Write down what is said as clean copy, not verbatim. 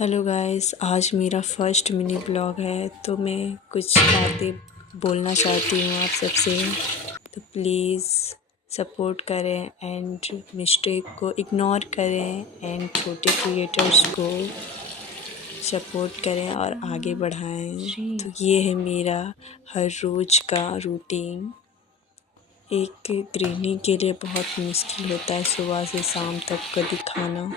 Hello guys, आज मेरा first mini blog है तो मैं कुछ बातें बोलना चाहती हूँ आप सबसे। तो प्लीज़ सपोर्ट करें एंड मिस्टेक को इग्नोर करें एंड छोटे क्रिएटर्स को सपोर्ट करें और आगे बढ़ाएं। तो ये है मेरा हर रोज़ का रूटीन। एक गृहिणी के लिए बहुत मुश्किल होता है सुबह से शाम तक का दिखाना।